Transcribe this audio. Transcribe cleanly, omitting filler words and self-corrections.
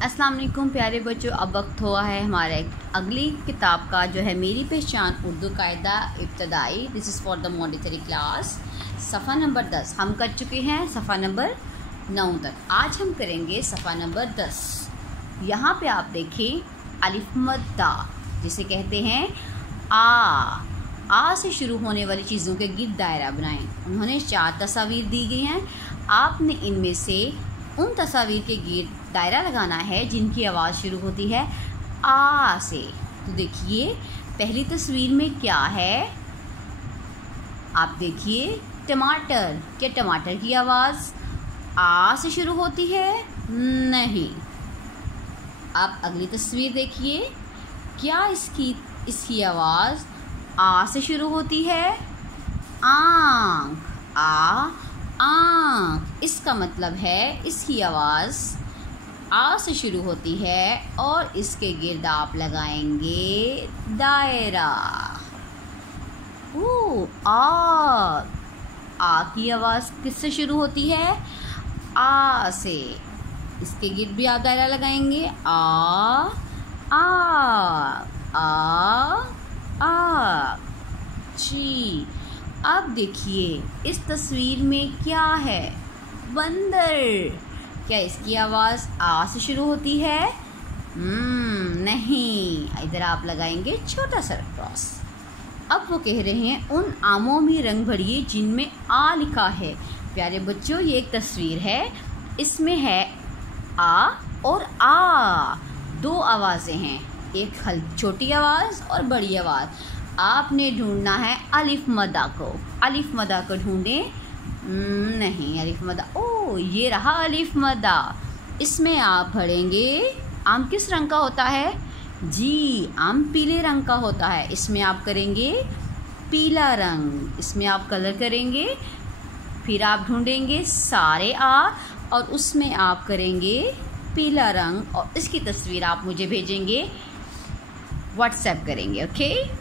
अस्सलाम वालेकुम प्यारे बच्चों, अब वक्त हुआ है हमारे अगली किताब का जो है मेरी पहचान उर्दू कायदा इब्तदाई। This is for the monetary class. सफ़ा नंबर 10 हम कर चुके हैं, सफ़ा नंबर 9 तक। आज हम करेंगे सफ़ा नंबर 10। यहाँ पे आप देखें अलिफ मद दा जिसे कहते हैं आ से शुरू होने वाली चीज़ों के गिर्द दायरा बनाएं। उन्होंने 4 तस्वीर दी गई हैं। आपने इनमें से उन तस्वीर के गिर्द दायरा लगाना है जिनकी आवाज़ शुरू होती है आ से। तो देखिए पहली तस्वीर में क्या है, आप देखिए टमाटर। क्या टमाटर की आवाज़ आ से शुरू होती है? नहीं। आप अगली तस्वीर देखिए, क्या इसकी आवाज़ आ से शुरू होती है? आँख। आँख, इसका मतलब है इसकी आवाज़ आ से शुरू होती है और इसके गिर्द आप लगाएंगे दायरा। आ की आवाज़ किससे शुरू होती है? आ से। इसके गिर्द भी आप दायरा लगाएंगे आ। जी। अब देखिए इस तस्वीर में क्या है? बंदर। क्या इसकी आवाज़ आ से शुरू होती है? नहीं। इधर आप लगाएंगे छोटा सा क्रॉस। अब वो कह रहे हैं उन आमों में रंग भरिए जिनमें आ लिखा है। प्यारे बच्चों, ये एक तस्वीर है, इसमें है आ और आ, 2 आवाज़ें हैं, एक छोटी आवाज़ और बड़ी आवाज़। आपने ढूंढना है अलिफ मदा को। अलिफ मदा को ढूंढें। नहीं, अलिफ मदा। ये रहा अलिफ मदा। इसमें आप भरेंगे, आम किस रंग का होता है? जी, आम पीले रंग का होता है। इसमें आप करेंगे पीला रंग, इसमें आप कलर करेंगे। फिर आप ढूंढेंगे सारे आ और उसमें आप करेंगे पीला रंग और इसकी तस्वीर आप मुझे भेजेंगे, व्हाट्सएप करेंगे। ओके।